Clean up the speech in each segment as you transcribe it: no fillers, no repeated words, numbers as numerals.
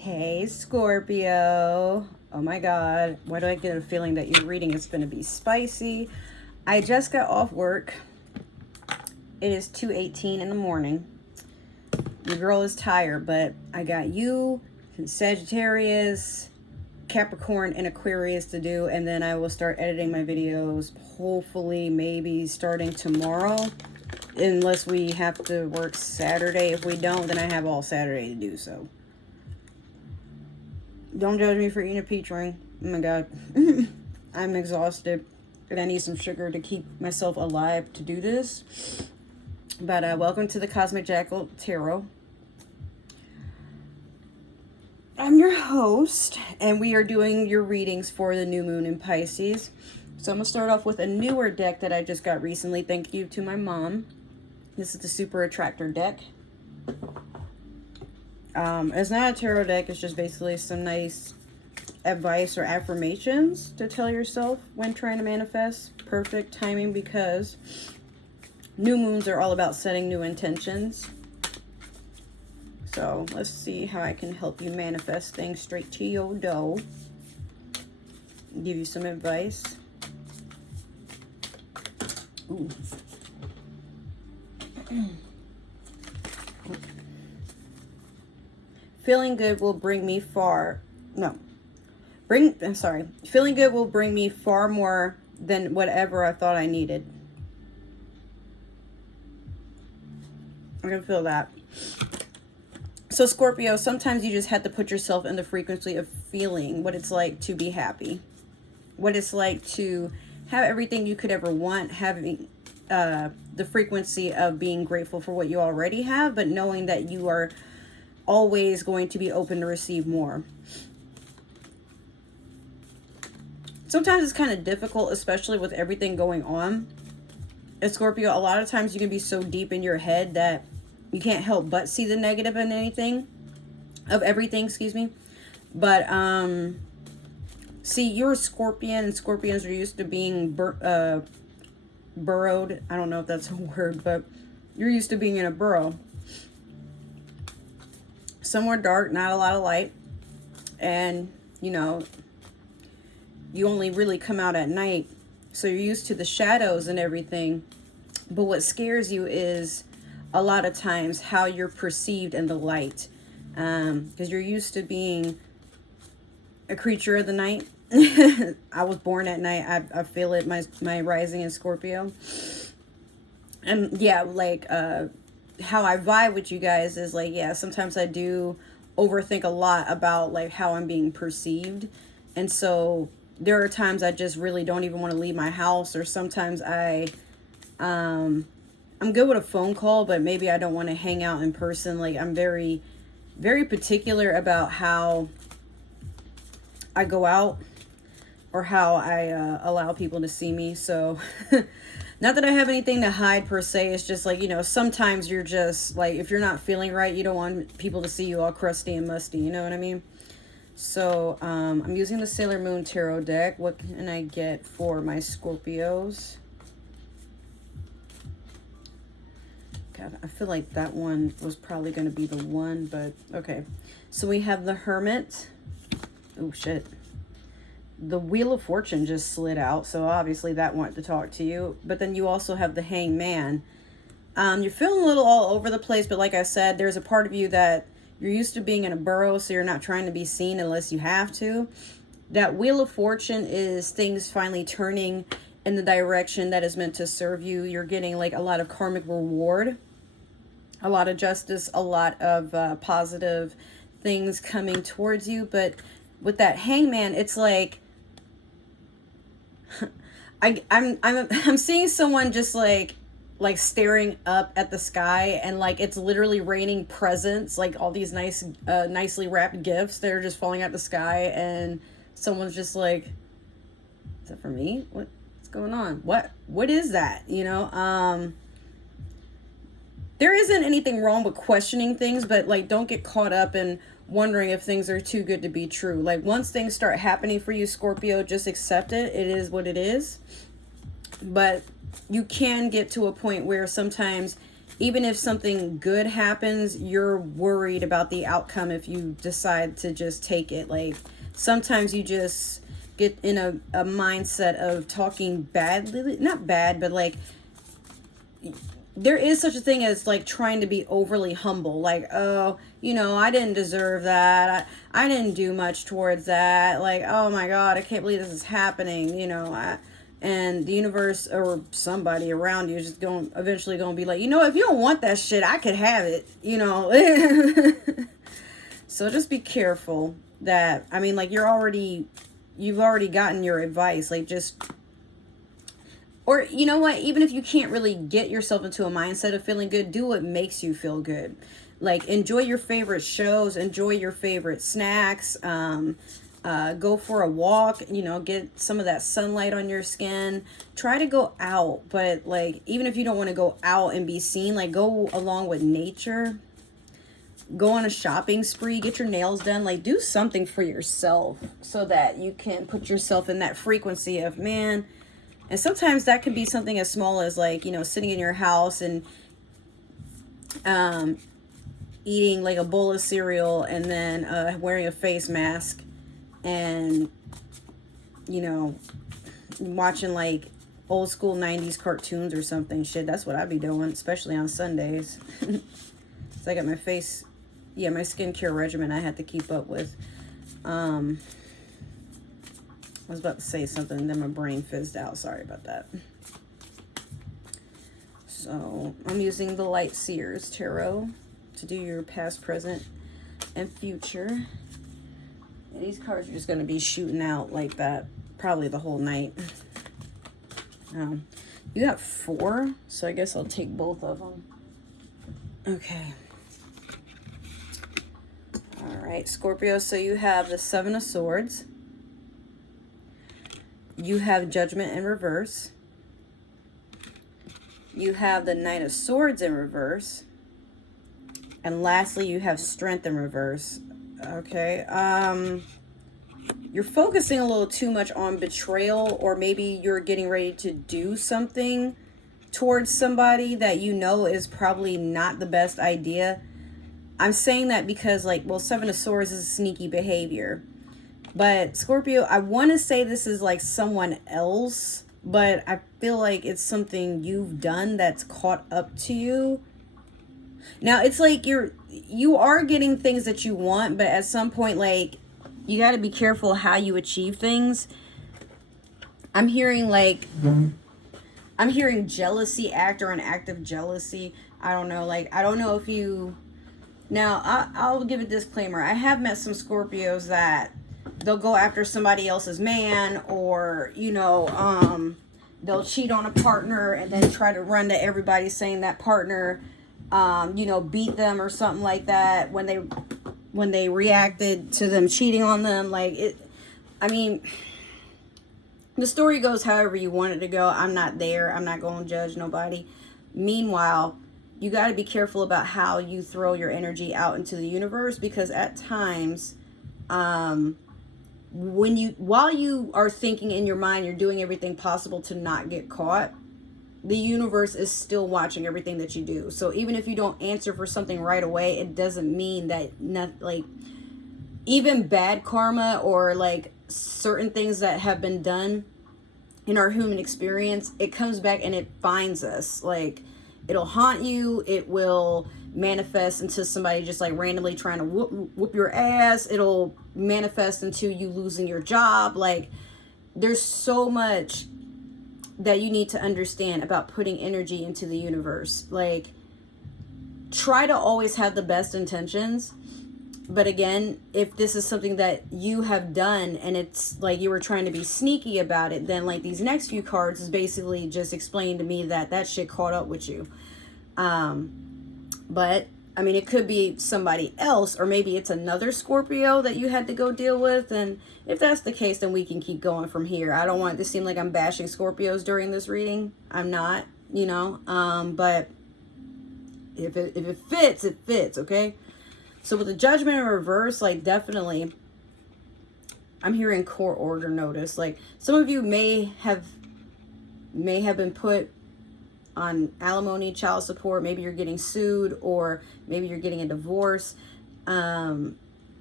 Hey, Scorpio. Oh my God. Why do I get a feeling that your reading is going to be spicy? I just got off work. It is 2:18 in the morning. Your girl is tired, but I got you, Sagittarius, Capricorn, and Aquarius to do, and then I will start editing my videos, hopefully maybe starting tomorrow, unless we have to work Saturday. If we don't, then I have all Saturday to do so. Don't judge me for eating a peach ring. Oh my God. I'm exhausted and I need some sugar to keep myself alive to do this. But welcome to the Cosmic Jackal Tarot. I'm your host, and we are doing your readings for the new moon in Pisces. So I'm going to start off with a newer deck that I just got recently. Thank you to my mom. This is the Super Attractor deck. It's not a tarot deck. It's just basically some nice advice or affirmations to tell yourself when trying to manifest. Perfect timing because new moons are all about setting new intentions. So let's see how I can help you manifest things straight to your door. Give you some advice. Ooh. Okay. Feeling good will bring me far. Feeling good will bring me far more than whatever I thought I needed. I'm going to feel that. So Scorpio, sometimes you just have to put yourself in the frequency of feeling what it's like to be happy. What it's like to have everything you could ever want, having the frequency of being grateful for what you already have, but knowing that you are always going to be open to receive more. Sometimes it's kind of difficult, especially with everything going on. At Scorpio, a lot of times you can be so deep in your head that you can't help but see the negative in everything, excuse me. But, see, you're a Scorpion, and Scorpions are used to being burrowed. I don't know if that's a word, but you're used to being in a burrow. Somewhere dark, not a lot of light. And, you know, you only really come out at night. So you're used to the shadows and everything. But what scares you is a lot of times how you're perceived in the light. Because you're used to being a creature of the night. I was born at night. I feel it, my rising in Scorpio. And yeah, like how I vibe with you guys is like, yeah, sometimes I do overthink a lot about like how I'm being perceived. And so there are times I just really don't even want to leave my house, or sometimes I'm good with a phone call, but maybe I don't want to hang out in person. Like I'm very, very particular about how I go out or how I allow people to see me. So not that I have anything to hide per se. It's just like, you know, sometimes you're just like, if you're not feeling right, you don't want people to see you all crusty and musty. You know what I mean? So I'm using the Sailor Moon Tarot deck. What can I get for my Scorpios? God, I feel like that one was probably going to be the one, but okay. So we have the Hermit. Oh, shit. The Wheel of Fortune just slid out, so obviously that wanted to talk to you. But then you also have the Hangman. You're feeling a little all over the place, but like I said, there's a part of you that you're used to being in a burrow, so you're not trying to be seen unless you have to. That Wheel of Fortune is things finally turning in the direction that is meant to serve you. You're getting like a lot of karmic reward, a lot of justice, a lot of positive things coming towards you. But with that Hangman, it's like I'm seeing someone just like staring up at the sky, and like it's literally raining presents, like all these nice nicely wrapped gifts that are just falling out the sky, and someone's just like, is that for me? What's going on? What is that? You know, there isn't anything wrong with questioning things, but like don't get caught up in wondering if things are too good to be true. Like once things start happening for you, Scorpio, just accept it. It is what it is. But you can get to a point where sometimes even if something good happens, you're worried about the outcome if you decide to just take it. Like, sometimes you just get in a mindset of talking badly, not bad, but like, there is such a thing as like trying to be overly humble. Like, oh, you know, I didn't deserve that. I didn't do much towards that. Like, oh my God, I can't believe this is happening. You know, and the universe or somebody around you is just eventually going to be like, you know, if you don't want that shit, I could have it, you know. So just be careful that, I mean, like, you've already gotten your advice. Like, just, or you know what, even if you can't really get yourself into a mindset of feeling good, do what makes you feel good. Like, enjoy your favorite shows, enjoy your favorite snacks, go for a walk, you know, get some of that sunlight on your skin. Try to go out, but like, even if you don't want to go out and be seen, like, go along with nature. Go on a shopping spree, get your nails done, like, do something for yourself so that you can put yourself in that frequency of, man. And sometimes that could be something as small as, like, you know, sitting in your house and eating like a bowl of cereal and then wearing a face mask and, you know, watching like old school 90s cartoons or something. Shit, that's what I'd be doing, especially on Sundays. So I got my face, yeah, my skincare regimen I had to keep up with. I was about to say something, then my brain fizzed out. Sorry about that. So I'm using the Light Seers Tarot to do your past, present, and future. And these cards are just going to be shooting out like that probably the whole night. You got 4, so I guess I'll take both of them. Okay. All right, Scorpio, so you have the 7 of Swords. You have Judgment in reverse. You have the Knight of Swords in reverse. And lastly, you have Strength in reverse. Okay. You're focusing a little too much on betrayal, or maybe you're getting ready to do something towards somebody that you know is probably not the best idea. I'm saying that because, like, well, 7 of Swords is sneaky behavior. But Scorpio, I want to say this is like someone else, but I feel like it's something you've done that's caught up to you. Now, it's like you are getting things that you want, but at some point, like, you got to be careful how you achieve things. I'm hearing jealousy act or an act of jealousy. I don't know. Like, I don't know if you... Now, I'll give a disclaimer. I have met some Scorpios that they'll go after somebody else's man, or, you know, they'll cheat on a partner and then try to run to everybody saying that partner, you know, beat them or something like that when they reacted to them cheating on them. Like, it, I mean, the story goes however you want it to go. I'm not there. I'm not going to judge nobody. Meanwhile, you got to be careful about how you throw your energy out into the universe, because at times, while you are thinking in your mind, you're doing everything possible to not get caught, the universe is still watching everything that you do. So even if you don't answer for something right away, it doesn't mean that like, even bad karma or like certain things that have been done in our human experience, it comes back and it finds us. Like, it'll haunt you. It will manifest into somebody just like randomly trying to whoop your ass. It'll manifest into you losing your job. Like, there's so much that you need to understand about putting energy into the universe. Like, try to always have the best intentions. But again, if this is something that you have done and it's like you were trying to be sneaky about it, then like these next few cards is basically just explaining to me that that shit caught up with you. But I mean, it could be somebody else, or maybe it's another Scorpio that you had to go deal with. And if that's the case, then we can keep going from here. I don't want it to seem like I'm bashing Scorpios during this reading. I'm not, you know, but if it fits, it fits. Okay. So with the Judgment in reverse, like, definitely, I'm hearing court order notice. Like, some of you may have been put on alimony, child support. Maybe you're getting sued, or maybe you're getting a divorce.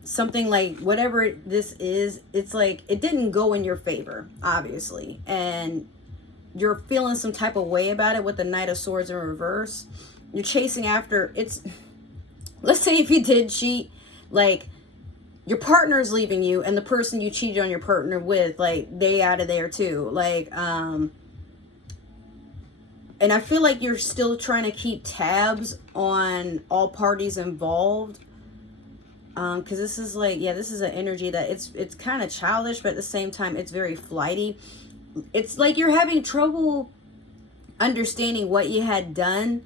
Something like whatever this is, it's like it didn't go in your favor, obviously, and you're feeling some type of way about it with the Knight of Swords in reverse. You're chasing after, it's, let's say if you did cheat, like your partner's leaving you, and the person you cheated on your partner with, like they out of there too, like and I feel like you're still trying to keep tabs on all parties involved, because this is like, yeah, this is an energy that it's kind of childish, but at the same time it's very flighty. It's like you're having trouble understanding what you had done.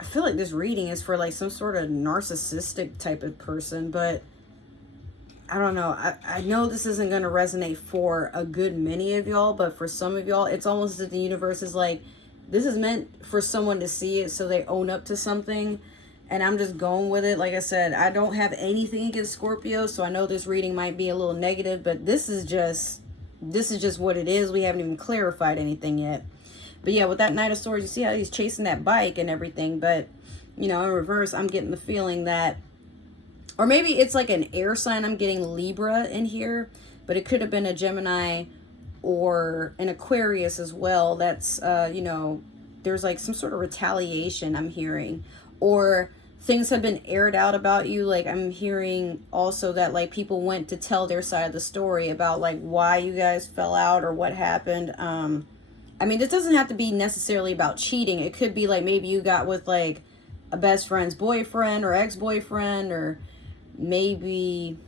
I feel like this reading is for like some sort of narcissistic type of person, but I don't know. I know this isn't going to resonate for a good many of y'all, but for some of y'all, it's almost as if the universe is like, this is meant for someone to see it so they own up to something. And I'm just going with it. Like I said, I don't have anything against Scorpio, so I know this reading might be a little negative, but this is just what it is. We haven't even clarified anything yet. But yeah, with that Knight of Swords, you see how he's chasing that bike and everything. But, you know, in reverse, I'm getting the feeling that, or maybe it's like an air sign. I'm getting Libra in here, but it could have been a Gemini or an Aquarius as well. That's, you know, there's like some sort of retaliation I'm hearing, or things have been aired out about you. Like I'm hearing also that like people went to tell their side of the story about like why you guys fell out or what happened. I mean, this doesn't have to be necessarily about cheating. It could be like maybe you got with like a best friend's boyfriend or ex-boyfriend, or maybe,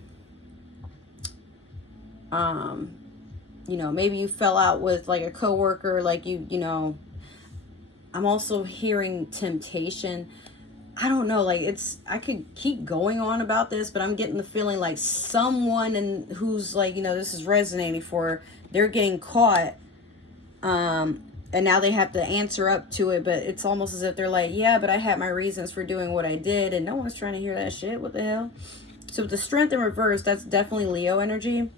you know, maybe you fell out with like a coworker, like you know, I'm also hearing temptation. I don't know, like it's, I could keep going on about this, but I'm getting the feeling like someone who's like, you know, this is resonating for, they're getting caught, and now they have to answer up to it, but it's almost as if they're like, yeah, but I had my reasons for doing what I did, and no one's trying to hear that shit. What the hell? So with the Strength in reverse, that's definitely Leo energy.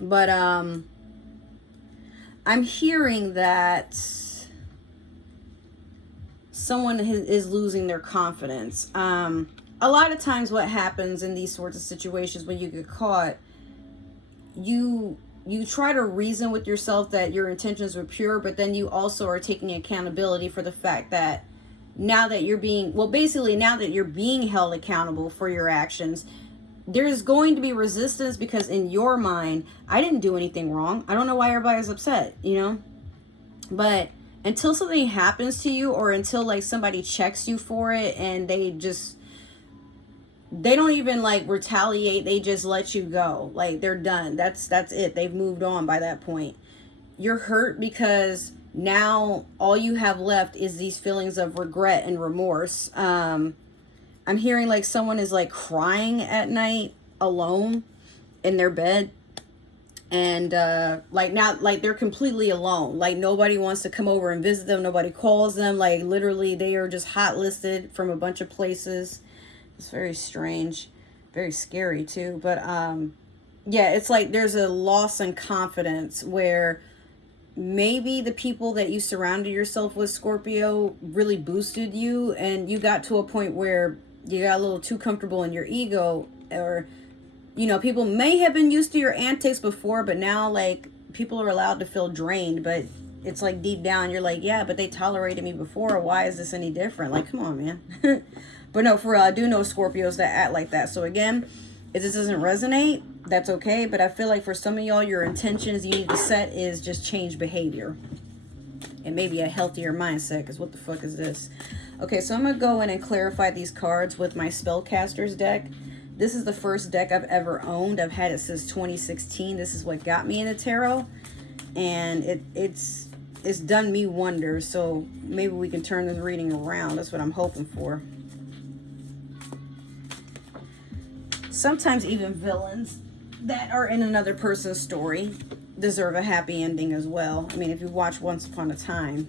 But I'm hearing that someone is losing their confidence. A lot of times what happens in these sorts of situations when you get caught, you try to reason with yourself that your intentions were pure, but then you also are taking accountability for the fact that now that you're being, well, basically now that you're being held accountable for your actions, there's going to be resistance, because in your mind, I didn't do anything wrong. I don't know why everybody's upset, you know? But until something happens to you, or until like somebody checks you for it and they don't even like retaliate, they just let you go, like they're done, that's it, they've moved on by that point, you're hurt because now all you have left is these feelings of regret and remorse. I'm hearing like someone is like crying at night alone in their bed, and like now, like they're completely alone, like nobody wants to come over and visit them, nobody calls them, like literally they are just hot listed from a bunch of places. It's very strange, very scary too. But yeah, it's like there's a loss in confidence where maybe the people that you surrounded yourself with, Scorpio, really boosted you, and you got to a point where you got a little too comfortable in your ego, or, you know, people may have been used to your antics before, but now like people are allowed to feel drained, but it's like deep down you're like, yeah, but they tolerated me before, why is this any different? Like, come on, man. But no, for real, I do know Scorpios that act like that. So again, if this doesn't resonate, that's okay. But I feel like for some of y'all, your intentions you need to set is just change behavior. And maybe a healthier mindset, because what the fuck is this? Okay, so I'm going to go in and clarify these cards with my Spellcasters deck. This is the first deck I've ever owned. I've had it since 2016. This is what got me into tarot. And it's done me wonders. So maybe we can turn this reading around. That's what I'm hoping for. Sometimes even villains that are in another person's story deserve a happy ending as well. I mean, if you watch Once Upon a Time,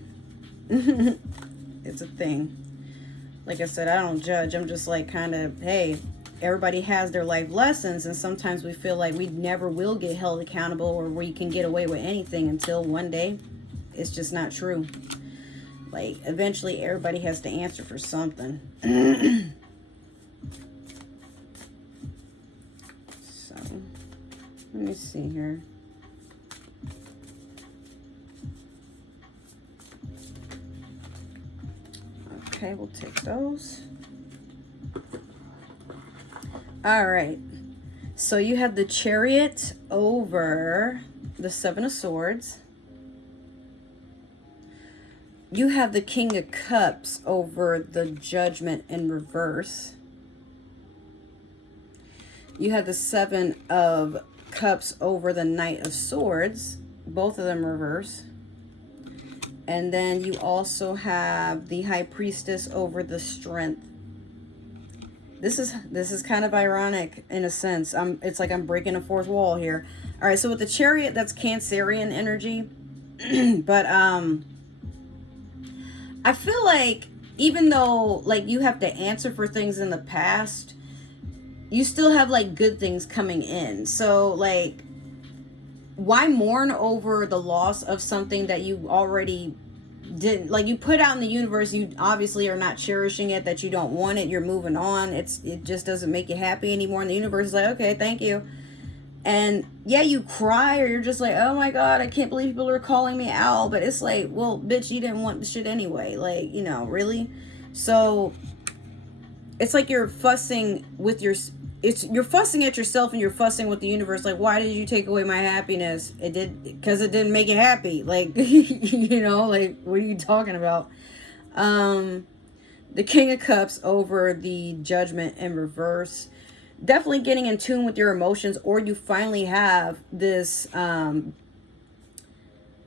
it's a thing. Like I said, I don't judge. I'm just like kind of, hey, everybody has their life lessons, and sometimes we feel like we never will get held accountable or we can get away with anything until one day. It's just not true. Like, eventually everybody has to answer for something. So, let me see here. Okay, we'll take those. All right. So you have the Chariot over the Seven of Swords. You have the King of Cups over the Judgment in reverse. You have the Seven of Cups over the Knight of Swords. Both of them reverse. And then you also have the High Priestess over the Strength. This is kind of ironic in a sense. It's like I'm breaking a fourth wall here. All right, so with the Chariot, that's Cancerian energy. But I feel like even though like you have to answer for things in the past, you still have like good things coming in. So like, why mourn over the loss of something that you already didn't, like, you put out in the universe? You obviously are not cherishing it, that you don't want it, you're moving on. It just doesn't make you happy anymore, and the universe is like, okay, thank you. And yeah, you cry, or you're just like, oh my god, I can't believe people are calling me out. But it's like, well, bitch, you didn't want the shit anyway. Like, you know, really? So it's like you're fussing with you're fussing at yourself, and you're fussing with the universe. Like, why did you take away my happiness? Because it didn't make you happy. Like, you know, like, what are you talking about? The King of Cups over the Judgment in reverse. Definitely getting in tune with your emotions, or you finally have this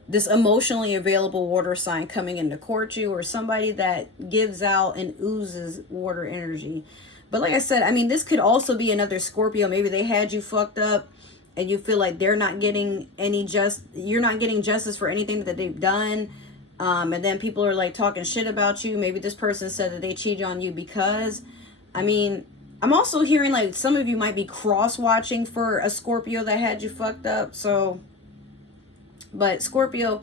this emotionally available water sign coming in to court you, or somebody that gives out and oozes water energy. But like I said, I mean, this could also be another Scorpio. Maybe they had you fucked up and you feel like they're not getting you're not getting justice for anything that they've done. And then people are like talking shit about you. Maybe this person said that they cheated on you because, I mean, I'm also hearing like some of you might be cross-watching for a Scorpio that had you fucked up. So, but Scorpio,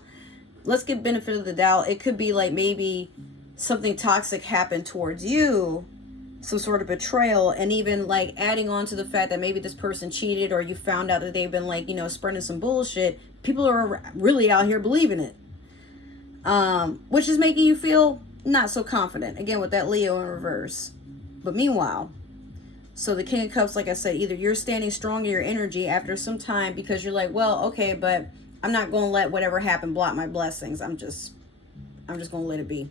let's give benefit of the doubt. It could be like maybe something toxic happened towards you, some sort of betrayal, and even like adding on to the fact that maybe this person cheated, or you found out that they've been like, you know, spreading some bullshit. People are really out here believing it, which is making you feel not so confident, again, with that Leo in reverse. But meanwhile, so the King of Cups, like I said, either you're standing strong in your energy after some time because you're like, well, okay, but I'm not going to let whatever happened block my blessings. I'm just going to let it be.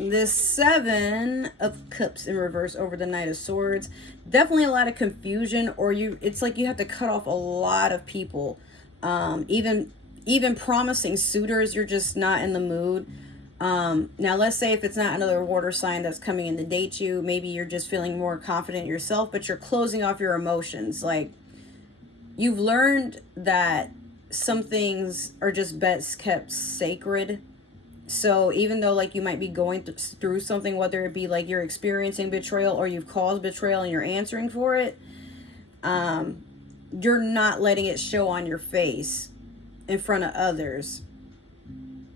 The Seven of Cups in reverse over the Knight of Swords. Definitely a lot of confusion, or it's like you have to cut off a lot of people. Even promising suitors, you're just not in the mood. Now let's say if it's not another water sign that's coming in to date you, maybe you're just feeling more confident in yourself, but you're closing off your emotions. Like, you've learned that some things are just best kept sacred. So even though like you might be going through something, whether it be like you're experiencing betrayal or you've caused betrayal and you're answering for it, you're not letting it show on your face in front of others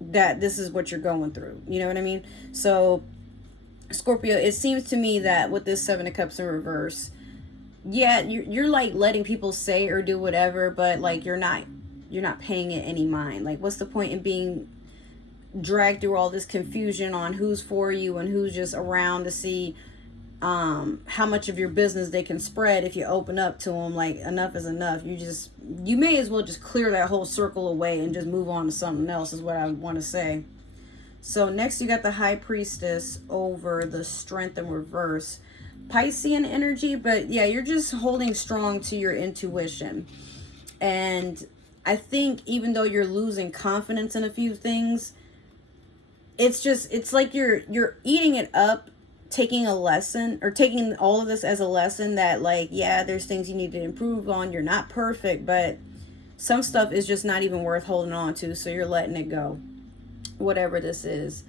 that this is what you're going through. You know what I mean? So Scorpio, it seems to me that with this Seven of Cups in reverse, yeah, you're like letting people say or do whatever, but like you're not paying it any mind. Like, what's the point in being dragged through all this confusion on who's for you and who's just around to see how much of your business they can spread if you open up to them? Like, enough is enough. You may as well just clear that whole circle away and just move on to something else, is what I want to say. So next you got the High Priestess over the Strength in reverse. Piscean energy, but yeah, you're just holding strong to your intuition. And I think even though you're losing confidence in a few things, it's like you're eating it up, taking a lesson, or taking all of this as a lesson that, like, yeah, there's things you need to improve on. You're not perfect, but some stuff is just not even worth holding on to. So you're letting it go, whatever this is.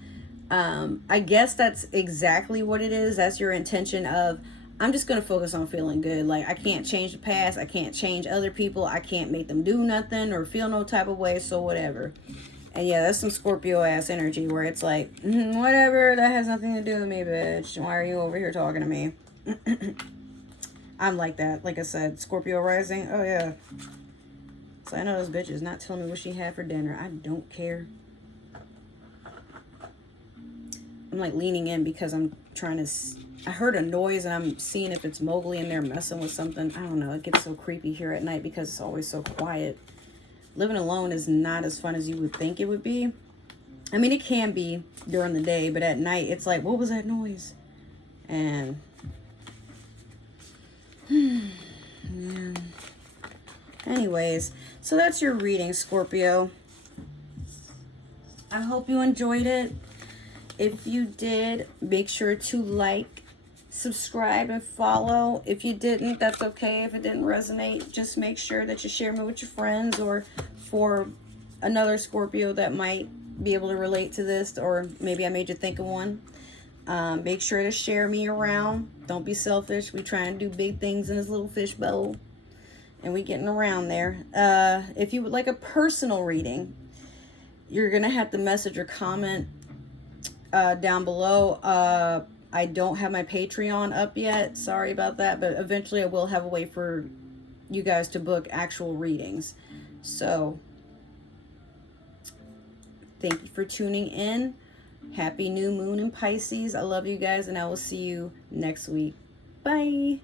I guess that's exactly what it is. That's your intention of, I'm just going to focus on feeling good. Like, I can't change the past. I can't change other people. I can't make them do nothing or feel no type of way. So whatever. And yeah, that's some Scorpio ass energy where it's like, whatever, that has nothing to do with me, bitch. Why are you over here talking to me? I'm like that. Like I said, Scorpio rising. Oh yeah. So I know this bitch is not telling me what she had for dinner. I don't care. I'm like leaning in because I'm trying to... I heard a noise and I'm seeing if it's Mowgli in there messing with something. I don't know. It gets so creepy here at night because it's always so quiet. Living alone is not as fun as you would think it would be. I mean, it can be during the day, but at night it's like, what was that noise? And... man. Anyways, so that's your reading, Scorpio. I hope you enjoyed it. If you did, make sure to like, subscribe, and follow. If you didn't, that's okay. If it didn't resonate, just make sure that you share me with your friends, or for another Scorpio that might be able to relate to this, or maybe I made you think of one. Make sure to share me around. Don't be selfish. We try and do big things in this little fish bowl, and we getting around there. If you would like a personal reading, you're gonna have to message or comment down below. I don't have my Patreon up yet. Sorry about that, but eventually I will have a way for you guys to book actual readings. So, thank you for tuning in. Happy new moon in Pisces. I love you guys, and I will see you next week. Bye.